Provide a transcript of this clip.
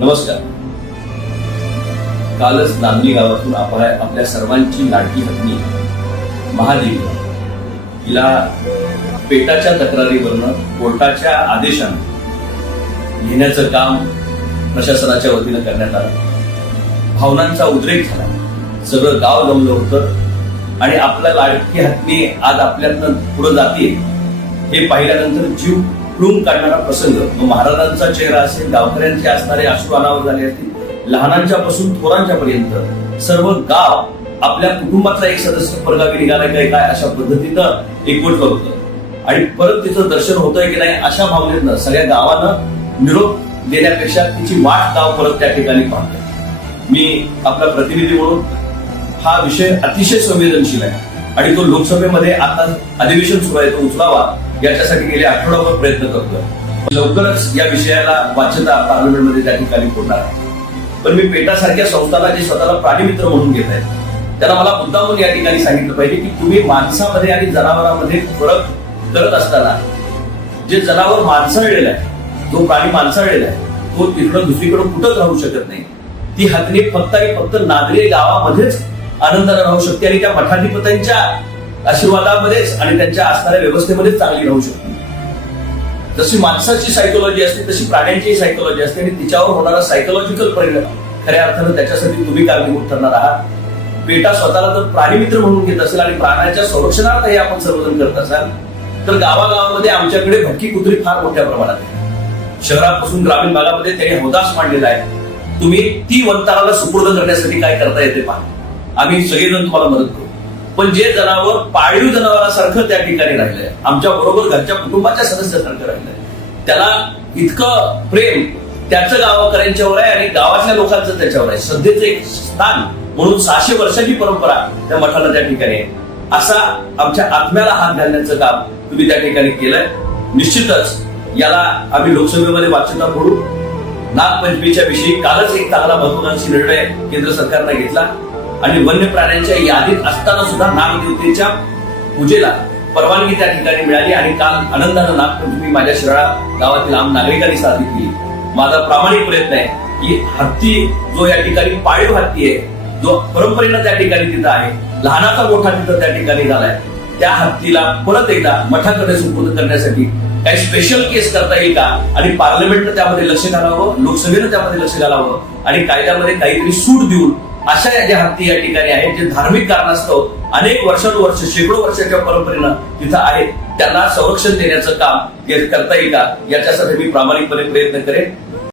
नमस्कार. कालच नांदणी गावातून आपल्या आपल्या सर्वांची लाडकी हत्नी महादेवी हिला पेटाच्या तक्रारीवरनं कोर्टाच्या आदेशानं घेण्याचं काम प्रशासनाच्या वतीनं करण्यात आलं. भावनांचा उद्रेक झाला. सगळं गाव जमलं होतं. आणि आपल्या लाडकी हत्नी आज आपल्यातनं पुढे जाते हे पाहिल्यानंतर जीव पिळून काढणारा प्रसंग. मग महाराजांचा चेहरा असेल गावकऱ्यांचे असणारे अश्रू अनावर झाले असतील लहानांच्या पासून थोरांच्या पर्यंत सर्व गाव आपल्या कुटुंबातला एक सदस्य परगावी निघालाय काय काय अशा पद्धतीनं एकवटलं होतं. आणि परत तिचं दर्शन होतंय की नाही अशा भावनेतनं सगळ्या गावानं निरोप देण्यापेक्षा तिची वाट गाव परत त्या ठिकाणी पाहतो. मी आपला प्रतिनिधी म्हणून हा विषय अतिशय संवेदनशील आहे. आणि तो लोकसभेमध्ये आता अधिवेशन सुरू आहे तो उचलावा. याच्यासाठी गेले आठवडाभर प्रयत्न करतोय. लवकरच या विषयाला वाचता पार्लमेंटमध्ये त्या ठिकाणी होणार आहे. पण मी पेटासारख्या संस्थाला जे स्वतःला प्राणीमित्र म्हणून घेत आहेत त्याला मला मुद्दामून या ठिकाणी सांगितलं पाहिजे की तुम्ही माणसामध्ये आणि जनावरांमध्ये फरक करत असताना जे जनावर माणसाळलेलं आहे जो प्राणी माणसाळलेला आहे तो तिकडं दुसरीकडे कुठंच राहू शकत नाही. ती हत्नी फक्त आणि फक्त नागरी गावामध्येच आनंदाला राहू शकते आणि त्या मठाधिपत्यांच्या आशीर्वादामध्येच आणि त्यांच्या असणाऱ्या व्यवस्थेमध्येच चांगली राहू शकते. जशी माणसाची सायकोलॉजी असते तशी प्राण्यांची सायकोलॉजी असते आणि तिच्यावर होणारा सायकोलॉजिकल परिणाम खऱ्या अर्थानं त्याच्यासाठी तुम्ही कारणीभूत ठरणार आहात. बेटा स्वतःला जर प्राणीमित्र म्हणून घेत असेल आणि प्राण्याच्या संरक्षणार्थ हे आपण सर्वजण करत असाल तर गावागावामध्ये आमच्याकडे भटकी कुत्री फार मोठ्या प्रमाणात आहे. शहरापासून ग्रामीण भागामध्ये त्यांनी हौदास मांडलेला आहे. तुम्ही ती वंताराला सुपूर्द करण्यासाठी काय करता येते पहा. आम्ही सगळेजण तुम्हाला मदत करू. पण जे जनावर पाळीव जनावरांसारखं त्या ठिकाणी राहिलंय आमच्या बरोबर घरच्या कुटुंबाच्या सदस्यासारखं राहिलंय. त्याला इतकं प्रेम त्याचं गावकऱ्यांच्यावर आहे आणि गावातल्या लोकांचं त्याच्यावर आहे. सध्याचं एक स्थान म्हणून सहाशे वर्षाची परंपरा त्या मठाला त्या ठिकाणी आहे. असा आमच्या आत्म्याला हात घालण्याचं काम तुम्ही त्या ठिकाणी केलंय. निश्चितच याला आम्ही लोकसभेमध्ये वाच्यता करू. नागपंचमीच्या विषयी कालच एक चांगला महत्वाकांक्षी निर्णय केंद्र सरकारनं घेतला. आणि वन्य प्राण्यांच्या यादीत असताना सुद्धा नागदेवतेच्या पूजेला परवानगी त्या ठिकाणी मिळाली आणि काल आनंदानं नागपंचमी माझ्या शिराळा गावातील आम नागरिकांनी साजरी केली. माझा प्रामाणिक प्रयत्न आहे की हत्ती जो या ठिकाणी पाळीव हत्ती आहे जो परंपरेनं त्या ठिकाणी तिथं आहे लहानाचा मोठा तिथं त्या ठिकाणी झालाय त्या हत्तीला परत एकदा मठाकडे सुपूर्द करण्यासाठी काही स्पेशल केस करता येईल का? आणि पार्लमेंटनं त्यामध्ये लक्ष घालावं लोकसभेनं त्यामध्ये लक्ष घालावं आणि कायद्यामध्ये काहीतरी सूट देऊन अशा या ज्या हत्ती या ठिकाणी आहेत जे धार्मिक कारणास्तव अनेक वर्षानुवर्ष शेकडो वर्षाच्या परंपरेनं तिथं आहेत त्यांना संरक्षण देण्याचं काम करता येईल का? याच्यासाठी मी प्रामाणिकपणे प्रयत्न करेन.